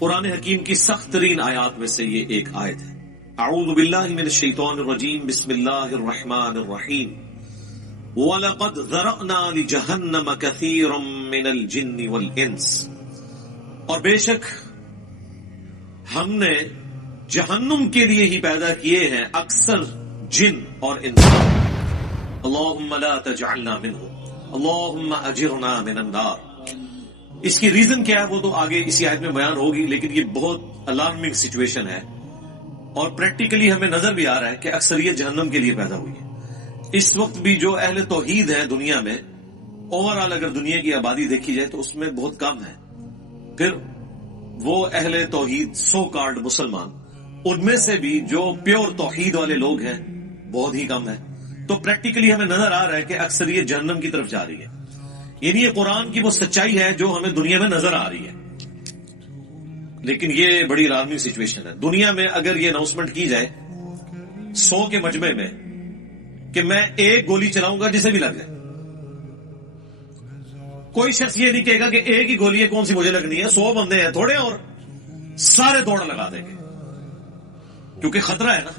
قرآن حکیم کی سخت ترین آیات میں سے یہ ایک آیت ہے. اعوذ باللہ من الشیطان الرجیم بسم اللہ الرحمن الرحیم وَلَقَدْ ذَرَأْنَا لِجَهَنَّمَ كَثِيرًا مِّنَ الْجِنِّ وَالْإِنسِ، اور بے شک ہم نے جہنم کے لیے ہی پیدا کیے ہیں اکثر جن اور انسان. اللہم لا تجعلنا منہم اللہم اجرنا من النار. اس کی ریزن کیا ہے وہ تو آگے اسی آیت میں بیان ہوگی، لیکن یہ بہت الارمنگ سچویشن ہے اور پریکٹیکلی ہمیں نظر بھی آ رہا ہے کہ اکثریت جہنم کے لیے پیدا ہوئی ہے. اس وقت بھی جو اہل توحید ہیں دنیا میں، اوورآل اگر دنیا کی آبادی دیکھی جائے تو اس میں بہت کم ہے. پھر وہ اہل توحید سو کارڈ مسلمان، ان میں سے بھی جو پیور توحید والے لوگ ہیں بہت ہی کم ہے. تو پریکٹیکلی ہمیں نظر آ رہا ہے کہ اکثریت جہنم کی طرف جا رہی ہے. یعنی یہ قرآن کی وہ سچائی ہے جو ہمیں دنیا میں نظر آ رہی ہے، لیکن یہ بڑی الارمنگ سچویشن ہے. دنیا میں اگر یہ اناؤنسمنٹ کی جائے 100 کے مجمع میں کہ میں ایک گولی چلاؤں گا جسے بھی لگ جائے، کوئی شخص یہ نہیں کہے گا کہ ایک ہی گولی ہے کون سی مجھے لگنی ہے، 100 بندے ہیں تھوڑے اور سارے دوڑ لگا دیں گے، کیونکہ خطرہ ہے نا.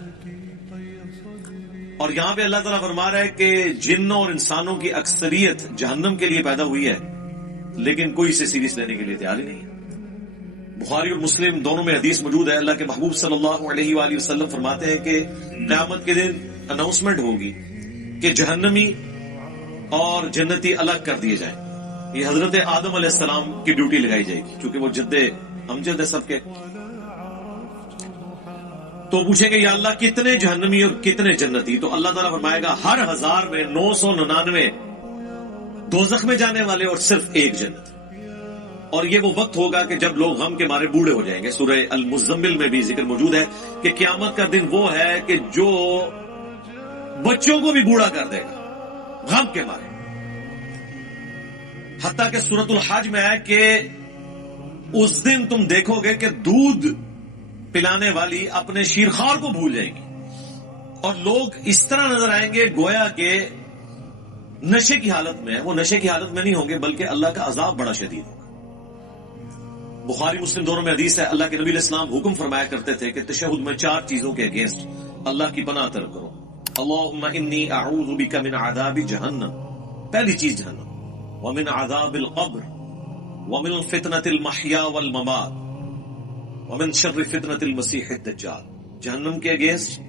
اور یہاں پہ اللہ تعالیٰ فرما رہا ہے کہ جنوں اور انسانوں کی اکثریت جہنم کے لیے پیدا ہوئی ہے، لیکن کوئی اسے سیریس لینے کے لیے تیار ہی نہیں ہے. بخاری اور مسلم دونوں میں حدیث موجود ہے. اللہ کے محبوب صلی اللہ علیہ وآلہ وسلم فرماتے ہیں کہ قیامت کے دن اناؤنسمنٹ ہوگی کہ جہنمی اور جنتی الگ کر دیے جائیں. یہ حضرت آدم علیہ السلام کی ڈیوٹی لگائی جائے گی، کیونکہ وہ جد امجد ہے سب کے. تو پوچھیں گے یا اللہ کتنے جہنمی اور کتنے جنتی؟ تو اللہ تعالیٰ فرمائے گا ہر 1000 میں 999 دوزخ میں جانے والے اور صرف ایک جنت. اور یہ وہ وقت ہوگا کہ جب لوگ غم کے مارے بوڑھے ہو جائیں گے. سورہ المزمل میں بھی ذکر موجود ہے کہ قیامت کا دن وہ ہے کہ جو بچوں کو بھی بوڑھا کر دے گا غم کے مارے. حتیٰ کہ سورۃ الحج میں ہے کہ اس دن تم دیکھو گے کہ دودھ پلانے والی اپنے شیرخوار کو بھول جائے گی، اور لوگ اس طرح نظر آئیں گے گویا کہ نشے کی حالت میں. وہ نشے کی حالت میں نہیں ہوں گے بلکہ اللہ کا عذاب بڑا شدید ہوگا. بخاری مسلم دونوں میں حدیث ہے، اللہ کے نبی علیہ السلام حکم فرمایا کرتے تھے کہ تشہد میں 4 چیزوں کے اگینسٹ اللہ کی پناہ طلب کرو. اللہم انی اعوذ بک من عذاب جہنم، پہلی چیز جہنم، ومن عذاب القبر، ومن فتنة المحیا والممات، ومن شر فتنة المسیح الدجال. جہنم کے اگینسٹ،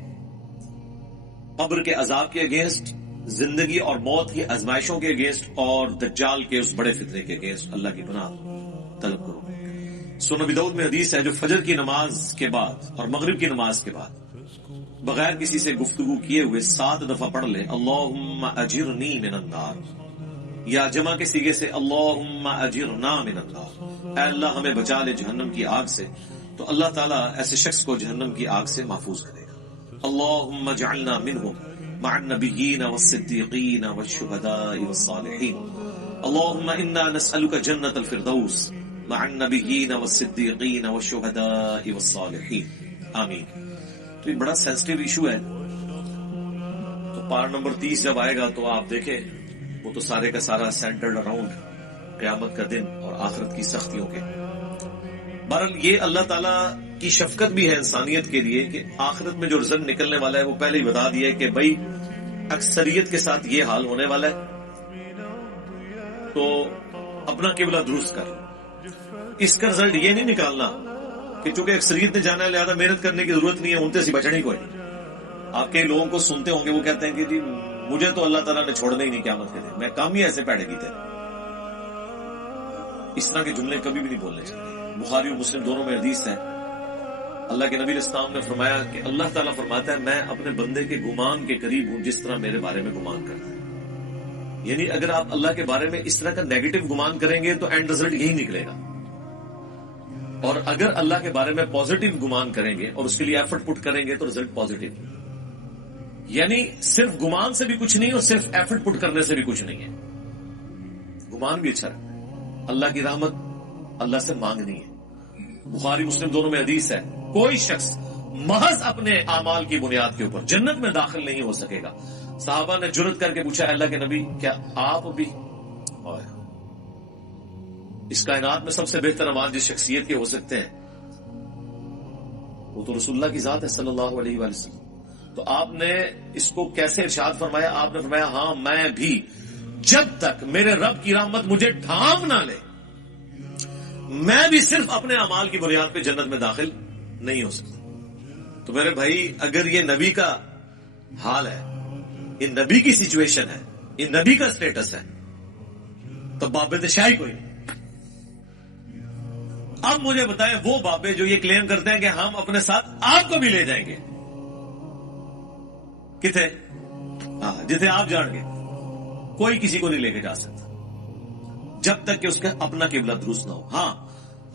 قبر کے عذاب کے اگینسٹ، زندگی اور موت کی آزمائشوں کے اگینسٹ، اور دجال کے اس بڑے فتنے کے اگینسٹ اللہ کی پناہ طلب کرو. سنن ابی داؤد میں حدیث ہے جو فجر کی نماز کے بعد اور مغرب کی نماز کے بعد بغیر کسی سے گفتگو کیے ہوئے 7 دفعہ پڑھ لے اللہم اجرنی من النار، یا جمع کے صیغے سے اللہم اجرنا من النار، اے اللہ ہمیں بچا لے جہنم کی آگ سے. تو اللہ تعالیٰ ایسے شخص کو جہنم کی آگ سے محفوظ کرے گا. اللہم اجعلنا منہم مع النبیین والصدیقین والشہداء والصالحین. اللہم انا نسألک جنت الفردوس مع النبیین والصدیقین والشہداء والصالحین. آمین. تو یہ بڑا سینسٹیو ایشو ہے. تو پارا نمبر 30 جب آئے گا تو آپ دیکھیں وہ تو سارے کا سارا سینٹرڈ اراؤنڈ قیامت کا دن اور آخرت کی سختیوں کے. بہرحال یہ اللہ تعالیٰ کی شفقت بھی ہے انسانیت کے لیے کہ آخرت میں جو رزق نکلنے والا ہے وہ پہلے ہی بتا دیا ہے کہ بھائی اکثریت کے ساتھ یہ حال ہونے والا ہے، تو اپنا قبلہ درست کر. اس کا رزلٹ یہ نہیں نکالنا کہ چونکہ اکثریت نے جانا ہے لہذا محنت کرنے کی ضرورت نہیں ہے، ان سے بچنے کوئی نہیں. آپ کئی لوگوں کو سنتے ہوں گے وہ کہتے ہیں کہ جی مجھے تو اللہ تعالیٰ نے چھوڑنا ہی نہیں قیامت کے دن، میں کام ہی ایسے پیڑے کی تھے. اس طرح کے جملے کبھی بھی نہیں بولنے چاہیے. بخاری اور مسلم دونوں میں حدیث ہے، اللہ کے نبی علیہ السلام نے فرمایا کہ اللہ تعالیٰ فرماتا ہے میں اپنے بندے کے گمان کے قریب ہوں جس طرح میرے بارے میں گمان کرتا ہے. یعنی اگر آپ اللہ کے بارے میں اس طرح کا نیگیٹو گمان کریں گے تو اینڈ رزلٹ یہی نکلے گا، اور اگر اللہ کے بارے میں پازیٹو گمان کریں گے اور اس کے لیے ایفرٹ پٹ کریں گے تو رزلٹ پازیٹو. یعنی صرف گمان سے بھی کچھ نہیں اور صرف ایفرٹ پٹ کرنے سے بھی کچھ نہیں ہے. گمان بھی اچھا ہے، اللہ کی رحمت اللہ سے مانگنی ہے. بخاری مسلم دونوں میں حدیث ہے کوئی شخص محض اپنے اعمال کی بنیاد کے اوپر جنت میں داخل نہیں ہو سکے گا. صحابہ نے جرأت کر کے پوچھا اللہ کے نبی کیا آپ بھی؟ اس کائنات میں سب سے بہتر اعمال جس شخصیت کے ہو سکتے ہیں وہ تو رسول اللہ کی ذات ہے صلی اللہ علیہ وآلہ وسلم. تو آپ نے اس کو کیسے ارشاد فرمایا؟ آپ نے فرمایا ہاں میں بھی جب تک میرے رب کی رحمت مجھے ڈھانپ نہ لے میں بھی صرف اپنے اعمال کی بنیاد پہ جنت میں داخل نہیں ہو سکتا. تو میرے بھائی اگر یہ نبی کا حال ہے، یہ نبی کی سچویشن ہے، یہ نبی کا سٹیٹس ہے، تو بابے شاہی کوئی نہیں. اب مجھے بتائیں وہ بابے جو یہ کلیم کرتے ہیں کہ ہم اپنے ساتھ آپ کو بھی لے جائیں گے، کتنے؟ ہاں جتنے آپ جان گے کوئی کسی کو نہیں لے کے جا سکتا جب تک کہ اس کا اپنا قبلہ درست نہ ہو. ہاں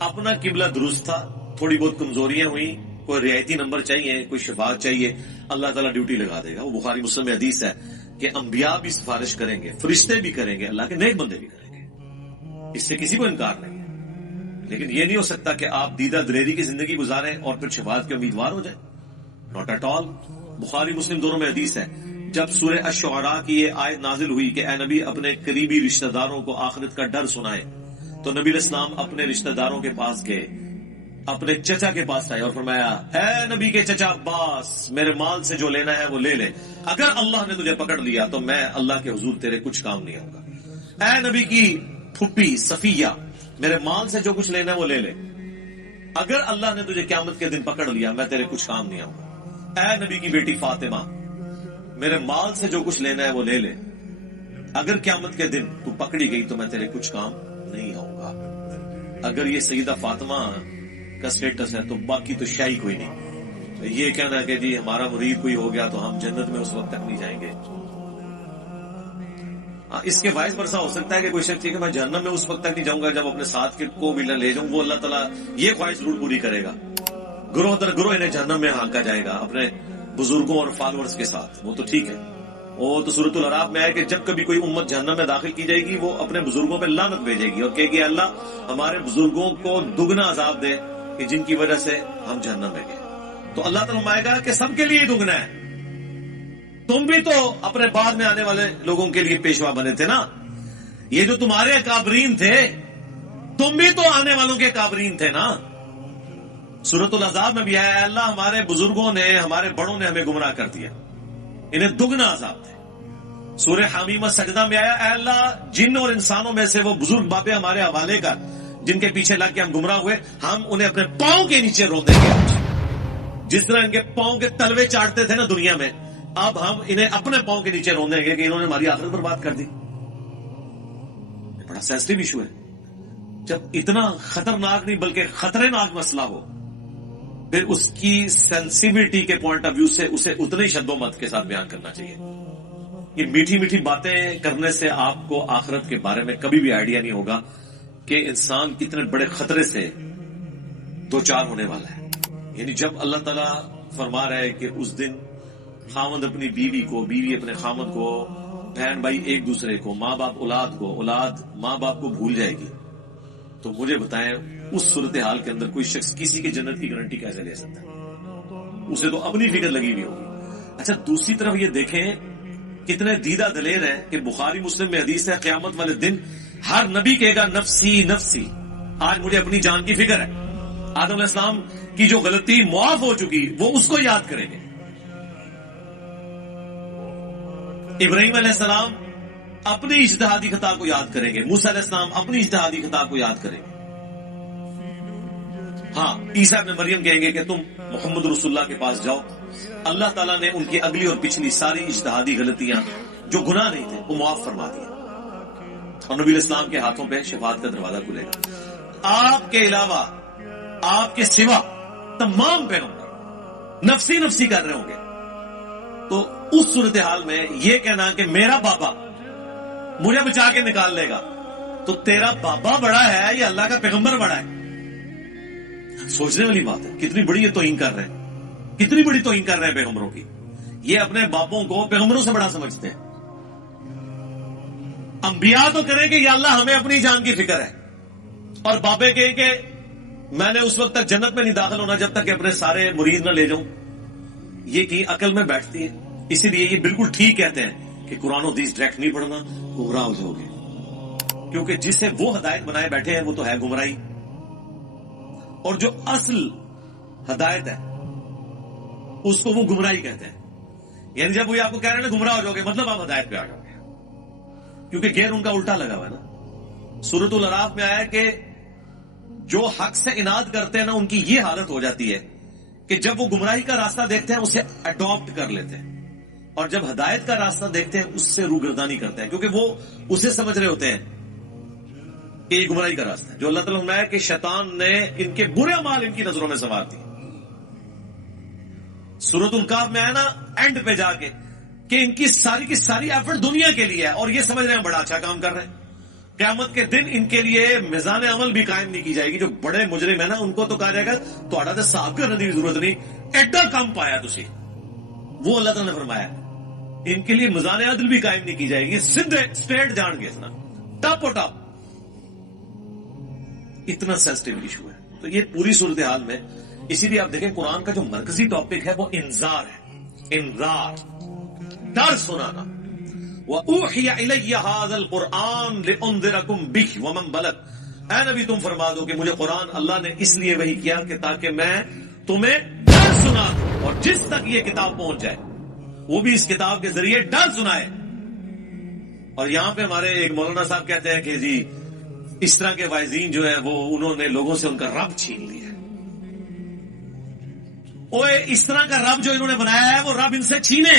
اپنا قبلہ درست تھا، تھوڑی بہت کمزوریاں ہوئی، کوئی رعایتی نمبر چاہیے، کوئی شفاعت چاہیے، اللہ تعالیٰ ڈیوٹی لگا دے گا. وہ بخاری مسلم میں حدیث ہے کہ انبیاء بھی سفارش کریں گے، فرشتے بھی کریں گے، اللہ کے نیک بندے بھی کریں گے، اس سے کسی کو انکار نہیں ہے. لیکن یہ نہیں ہو سکتا کہ آپ دیدہ دلیری کی زندگی گزاریں اور پھر شفاعت کے امیدوار ہو جائیں. Not at all. بخاری مسلم دونوں میں حدیث ہے جب سورہ الشعراء کی یہ آیت نازل ہوئی کہ اے نبی اپنے قریبی رشتہ داروں کو آخرت کا ڈر سنائے، تو نبی علیہ السلام اپنے رشتہ داروں کے پاس گئے، اپنے چچا کے پاس آئے اور فرمایا اے نبی کے چچا عباس میرے مال سے جو لینا ہے وہ لے لے، اگر اللہ نے تجھے پکڑ لیا تو میں اللہ کے حضور تیرے کچھ کام نہیں ہوگا. اے نبی کی پھپھی صفیہ میرے مال سے جو کچھ لینا ہے وہ لے لے، اگر اللہ نے تجھے قیامت کے دن پکڑ لیا میں تیرے کچھ کام نہیں آؤں گا. اے نبی کی بیٹی فاطمہ میرے مال سے جو کچھ لینا ہے وہ لے لے، اگر قیامت کے دن تو پکڑی گئی تو میں تیرے کچھ کام نہیں آؤں گا. اگر یہ سیدہ فاطمہ کا سٹیٹس ہے تو باقی تو شاہی کوئی نہیں. یہ کہنا کہ جی ہمارا مرید کوئی ہو گیا تو ہم جنت میں اس وقت تک نہیں جائیں گے. اس کے باعث برسا ہو سکتا ہے کہ کوئی شخص کہ میں جہنم میں اس وقت تک نہیں جاؤں گا جب اپنے ساتھ کو بھی نہ لے جاؤں. وہ اللہ تعالیٰ یہ خواہش ضرور پوری کرے گا، گروہ در گروہ انہیں جہنم میں ہانکا جائے گا اپنے بزرگوں اور فالوورز کے ساتھ. وہ تو ٹھیک ہے، وہ تو سورۃ الاعراف میں ہے کہ جب کبھی کوئی امت جہنم میں داخل کی جائے گی وہ اپنے بزرگوں پہ لعنت بھیجے گی اور کہے گی اللہ ہمارے بزرگوں کو دگنا عذاب دے کہ جن کی وجہ سے ہم جہنم میں گئے. تو اللہ تعالیٰ فرمائے گا کہ سب کے لیے دگنا ہے. تم بھی تو اپنے بعد میں آنے والے لوگوں کے لیے پیشوا بنے تھے نا. یہ جو تمہارے اکابرین تھے تم بھی تو آنے والوں کے اکابرین تھے نا. سورۃ الاحزاب میں بھی آیا اللہ ہمارے بزرگوں نے ہمارے بڑوں نے ہمیں گمراہ کر دیا، انہیں دگنا عذاب تھے. سورہ حمیمہ سجدہ میں آیا اے اللہ جن اور انسانوں میں سے وہ بزرگ بابے ہمارے حوالے کر جن کے پیچھے لگ کے ہم گمراہ ہوئے، ہم انہیں اپنے پاؤں کے نیچے رو دیں گے. جس طرح ان کے پاؤں کے تلوے چاٹتے تھے نا دنیا میں، اب ہم انہیں اپنے پاؤں کے نیچے رو دیں گے کہ انہوں نے ہماری آخرت برباد کر دی. یہ بڑا سینسٹیو ایشو ہے. جب اتنا خطرناک نہیں بلکہ خطرے ناک مسئلہ ہو پھر اس کی سینسیوٹی کے پوائنٹ آف ویو سے اسے اتنے ہی شد و مت کے ساتھ بیان کرنا چاہیے. یہ میٹھی میٹھی باتیں کرنے سے آپ کو آخرت کے بارے میں کبھی بھی آئیڈیا نہیں ہوگا کہ انسان کتنے بڑے خطرے سے دو چار ہونے والا ہے. یعنی جب اللہ تعالیٰ فرما رہا ہے کہ اس دن خامد اپنی بیوی کو، بیوی اپنے خامد کو، بہن بھائی ایک دوسرے کو، ماں باپ اولاد کو، اولاد ماں باپ کو بھول جائے گی، تو مجھے بتائیں اس صورتحال کے اندر کوئی شخص کسی کی جنت کی گارنٹی کیسے لے سکتا ہے؟ اسے تو اپنی فکر لگی ہوئی ہوگی. اچھا دوسری طرف یہ دیکھیں کتنے دیدہ دلیر ہیں کہ بخاری مسلم میں حدیث ہے قیامت والے دن ہر نبی کہے گا نفسی نفسی، آج مجھے اپنی جان کی فکر ہے. آدم علیہ السلام کی جو غلطی معاف ہو چکی وہ اس کو یاد کریں گے. ابراہیم علیہ السلام اپنی اجتہادی خطا کو یاد کریں گے، موسیٰ علیہ السلام اپنی اجتہادی خطا کو یاد کریں گے. ہاں عیسیٰ ابن مریم کہیں گے کہ تم محمد رسول اللہ کے پاس جاؤ، اللہ تعالیٰ نے ان کی اگلی اور پچھلی ساری اجتہادی غلطیاں جو گناہ نہیں تھے وہ معاف فرما دیا، اور نبی علیہ السلام کے ہاتھوں پہ شفاعت کا دروازہ کھلے گا. آپ کے علاوہ آپ کے سوا تمام پیغمبر نفسی نفسی کر رہے ہوں گے. تو اس صورتحال میں یہ کہنا کہ میرا بابا مجھے بچا کے نکال لے گا، تو تیرا بابا بڑا ہے یا اللہ کا پیغمبر بڑا ہے؟ سوچنے والی بات ہے. کتنی بڑی یہ توہین کر رہے ہیں، کتنی بڑی توہین کر رہے ہیں پیغمبروں کی. یہ اپنے باپوں کو پیغمبروں سے بڑا سمجھتے ہیں. انبیاء تو کریں کہ یا اللہ ہمیں اپنی جان کی فکر ہے، اور بابے کہیں کہ میں نے اس وقت تک جنت میں نہیں داخل ہونا جب تک کہ اپنے سارے مرید نہ لے جاؤں. یہ کی عقل میں بیٹھتی ہے. اسی لیے یہ بالکل ٹھیک کہتے ہیں کہ قرآن و حدیث ڈائریکٹ نہیں پڑھنا، گمراہ ہو جاؤ گے. کیونکہ جسے وہ ہدایت بنائے بیٹھے ہیں وہ تو ہے گمراہی، اور جو اصل ہدایت ہے اس کو وہ گمراہی کہتے ہیں. یعنی جب وہ آپ کو کہہ رہے ہیں نا گمراہ ہو جاؤ گے، مطلب آپ ہدایت پہ آ جاؤ گے، کیونکہ غیر ان کا الٹا لگا ہوا ہے نا. سورۃ الاعراف میں آیا کہ جو حق سے اناد کرتے ہیں نا ان کی یہ حالت ہو جاتی ہے کہ جب وہ گمراہی کا راستہ دیکھتے ہیں اسے اڈاپٹ کر لیتے ہیں، اور جب ہدایت کا راستہ دیکھتے ہیں اس سے روگردانی کرتے ہیں، کیونکہ وہ اسے سمجھ رہے ہوتے ہیں کہ یہ گمراہی کا راستہ ہے. جو اللہ تعالیٰ نے فرمایا کہ شیطان نے ان کے برے اعمال ان کی نظروں میں سنوار دی. سورۃ الکہف میں آیا نا اینڈ پہ جا کے کہ ان کی ساری ایفرٹ دنیا کے لیے ہے، اور یہ سمجھ رہے ہیں بڑا اچھا کام کر رہے ہیں. قیامت کے دن ان کے لیے میزان عمل بھی قائم نہیں کی جائے گی. جو بڑے مجرم ہیں نا ان کو تو کہا جائے گا تھوڑا تو صاحب کرنے کی ضرورت نہیں، ایڈا کم پایا تسی. وہ اللہ تعالیٰ نے فرمایا ان کے لیے میزان عدل بھی قائم نہیں کی جائے گی، سیدھے اسٹریٹ جان گے اتنا ٹاپ و ٹاپ. اتنا سینسٹیو ایشو ہے. تو یہ پوری صورتحال میں اسی لیے آپ دیکھیں قرآن کا جو مرکزی ٹاپک ہے وہ انذار ہے. انذار، ڈر سنانا. وَأُوحِيَ إِلَيَّ هَذَا الْقُرْآنُ لِأُنذِرَكُمْ بِهِ وَمَنْ بَلَغَ. اے نبی تم فرما دو کہ مجھے قرآن اللہ نے اس لیے وحی کیا کہ تاکہ میں تمہیں ڈر سنا دوں، اور جس تک یہ کتاب پہنچ جائے وہ بھی اس کتاب کے ذریعے ڈر سنائے. اور یہاں پہ ہمارے ایک مولانا صاحب کہتے ہیں کہ جی اس طرح کے واعظین جو ہیں وہ انہوں نے لوگوں سے ان کا رب چھین لیا. اوے اس طرح کا رب جو انہوں نے بنایا ہے وہ رب ان سے چھینے،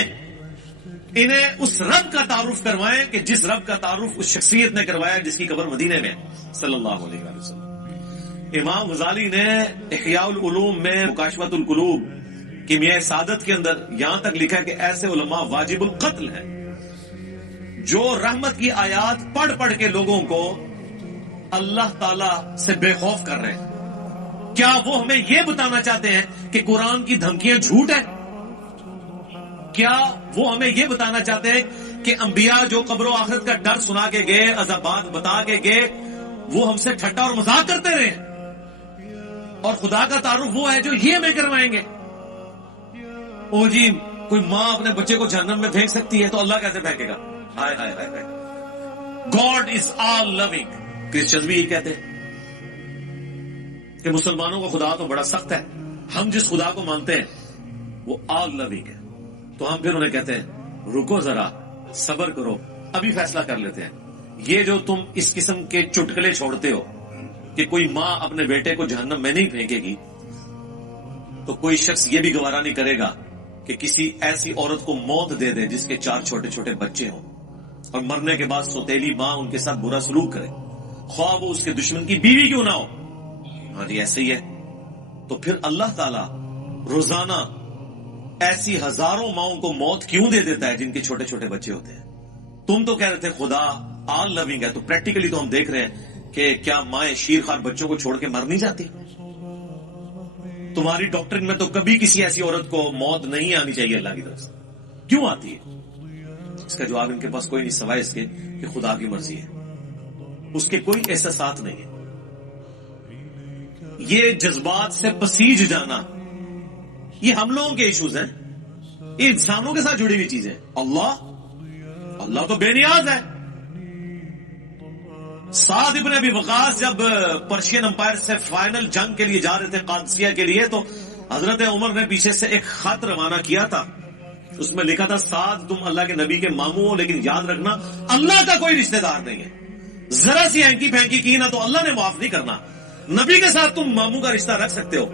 انہیں اس رب کا تعارف کروائیں کہ جس رب کا تعارف اس شخصیت نے کروایا جس کی قبر مدینے میں صلی اللہ علیہ وسلم. امام غزالی نے احیاء العلوم میں مکاشفۃ القلوب کیمیاء سعادت کے اندر یہاں تک لکھا کہ ایسے علماء واجب القتل ہیں جو رحمت کی آیات پڑھ پڑھ کے لوگوں کو اللہ تعالی سے بے خوف کر رہے ہیں. کیا وہ ہمیں یہ بتانا چاہتے ہیں کہ قرآن کی دھمکیاں جھوٹ ہیں؟ کیا وہ ہمیں یہ بتانا چاہتے ہیں کہ انبیاء جو قبر و آخرت کا ڈر سنا کے گئے، عذابات بتا کے گئے، وہ ہم سے ٹھٹا اور مذاق کرتے رہے، اور خدا کا تعارف وہ ہے جو یہ ہمیں کروائیں گے؟ او جی کوئی ماں اپنے بچے کو جہنم میں پھینک سکتی ہے تو اللہ کیسے پھینکے گا؟ ہائے ہائے ہائے ہائے. God is all living. Christians بھی یہ کہتے ہیں کہ مسلمانوں کا خدا تو بڑا سخت ہے، ہم جس خدا کو مانتے ہیں وہ آل لونگ ہے. تو ہم پھر انہیں کہتے ہیں رکو ذرا، صبر کرو، ابھی فیصلہ کر لیتے ہیں. یہ جو تم اس قسم کے چٹکلے چھوڑتے ہو کہ کوئی ماں اپنے بیٹے کو جہنم میں نہیں پھینکے گی، تو کوئی شخص یہ بھی گوارا نہیں کرے گا کہ کسی ایسی عورت کو موت دے دے جس کے 4 چھوٹے چھوٹے بچے ہوں، اور مرنے کے بعد سوتیلی ماں ان کے ساتھ برا سلوک کرے، خواہ وہ اس کے دشمن کی بیوی کیوں نہ ہو. ہاں جی ایسے ہی ہے. تو پھر اللہ تعالی روزانہ ایسی ہزاروں ماؤں کو موت کیوں دے دیتا ہے جن کے چھوٹے چھوٹے بچے ہوتے ہیں؟ تم تو کہہ رہے تھے خدا آل لونگ ہے، تو پریکٹیکلی تو ہم دیکھ رہے ہیں کہ کیا مائیں شیرخوار بچوں کو چھوڑ کے مر نہیں جاتی؟ تمہاری ڈاکٹرن میں تو کبھی کسی ایسی عورت کو موت نہیں آنی چاہیے اللہ کی طرف سے، کیوں آتی ہے؟ اس کا جواب ان کے پاس کوئی نہیں سوائے اس کے کہ خدا کی مرضی ہے. اس کے کوئی احساسات نہیں ہے. یہ جذبات سے پسیج جانا یہ ہم لوگوں کے ایشوز ہیں، یہ انسانوں کے ساتھ جڑی ہوئی چیزیں. اللہ تو بے نیاز ہے. سعد ابن ابی وقاص جب پرشین امپائر سے فائنل جنگ کے لیے جا رہے تھے قادسیہ کے لیے، تو حضرت عمر نے پیچھے سے ایک خط روانہ کیا تھا. اس میں لکھا تھا سعد تم اللہ کے نبی کے ماموں ہو، لیکن یاد رکھنا اللہ کا کوئی رشتہ دار نہیں ہے. ذرا سی ہینکی پھینکی کی نا تو اللہ نے معاف نہیں کرنا. نبی کے ساتھ تم ماموں کا رشتہ رکھ سکتے ہو،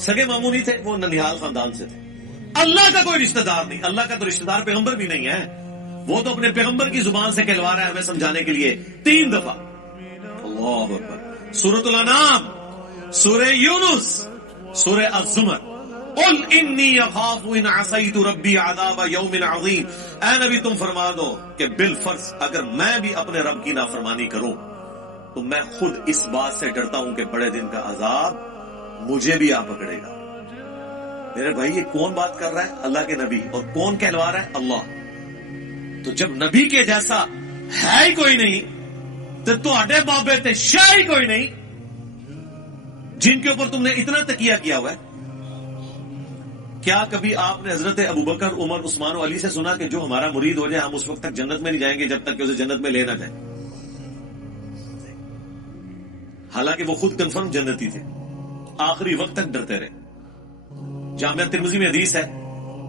سگے ماموں نہیں تھے، وہ ننیال خاندان سے تھے. اللہ کا کوئی رشتہ دار نہیں. اللہ کا تو رشتہ دار پیغمبر بھی نہیں ہے. وہ تو اپنے پیغمبر کی زبان سے کہلوا رہا ہے ہمیں سمجھانے کے لیے 3 دفعہ. اللہ اکبر. سورۃ الانعام، سورہ یونس، سورہ الزمر. قل انی اخاف ان عصیت ربی عذاب یوم عظیم. اے نبی تم فرما دو کہ بالفرض اگر میں بھی اپنے رب کی نافرمانی کروں تو میں خود اس بات سے ڈرتا ہوں کہ بڑے دن کا عذاب مجھے بھی آ پکڑے گا. میرے بھائی یہ کون بات کر رہا ہے؟ اللہ کے نبی. اور کون کہلوا رہا ہے؟ اللہ. تو جب نبی کے جیسا ہے ہی کوئی نہیں تو تہاڈے بابے تے شاہ ہی کوئی نہیں جن کے اوپر تم نے اتنا تکیہ کیا ہوا ہے. کیا کبھی آپ نے حضرت ابوبکر، عمر، عثمان و علی سے سنا کہ جو ہمارا مرید ہو جائے ہم اس وقت تک جنت میں نہیں جائیں گے جب تک کہ اسے جنت میں لے نہ جائیں؟ حالانکہ وہ خود کنفرم جنتی تھے، آخری وقت تک ڈرتے رہے. جامعہ ترمذی میں حدیث ہے،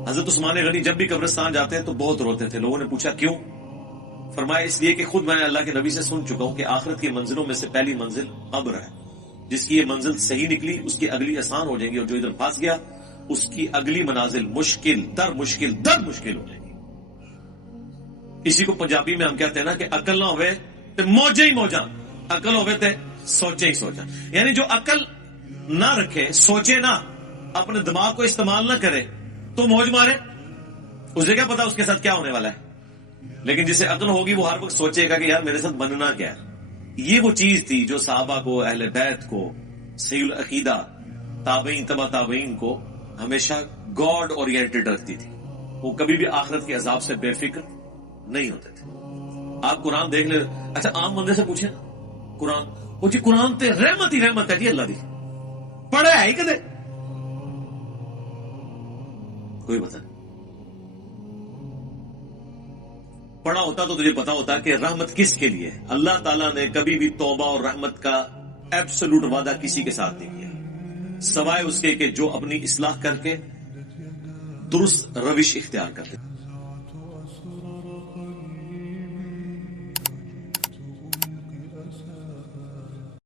حضرت عثمان غنی جب بھی قبرستان جاتے ہیں تو بہت روتے تھے. لوگوں نے پوچھا کیوں؟ فرمایا اس لیے کہ خود میں اللہ کے نبی سے سن چکا ہوں کہ آخرت کی منزلوں میں سے پہلی منزل قبر ہے. جس کی یہ منزل صحیح نکلی اس کی اگلی آسان ہو جائے گی، اور جو ادھر پھنس گیا اس کی اگلی منازل مشکل در مشکل ہو جائے گی. اسی کو پنجابی میں ہم کہتے ہیں نا کہ عقل نہ ہوئے تو موجے ہی موجاں، عقل ہوئے تو سوچے ہی سوچا. یعنی جو عقل نہ رکھے، سوچے نہ، اپنے دماغ کو استعمال نہ کرے تو موج مارے. اسے کیا پتا اس کے ساتھ کیا ہونے والا ہے. لیکن جسے عقل ہوگی وہ ہر وقت سوچے گا کہ یار میرے ساتھ بننا کیا ہے. یہ وہ چیز تھی جو صحابہ کو، اہل بیت کو، صحیح العقیدہ، تابعین تبع تابعین کو ہمیشہ گاڈ اورینٹڈ رکھتی تھی. وہ کبھی بھی آخرت کے عذاب سے بے فکر نہیں ہوتے تھے. آپ قرآن دیکھ لیں. اچھا عام بندے سے پوچھیں قرآن، وہ جی قرآن تے رحمت ہی رحمت ہے جی اللہ دی، پڑھا ہے ہی کدے؟ کوئی پتہ نہیں. پڑھا ہوتا تو تجھے پتا ہوتا کہ رحمت کس کے لیے ہے. اللہ تعالیٰ نے کبھی بھی توبہ اور رحمت کا ایبسولوٹ وعدہ کسی کے ساتھ نہیں کیا، سوائے اس کے کہ جو اپنی اصلاح کر کے درست روش اختیار کرتے.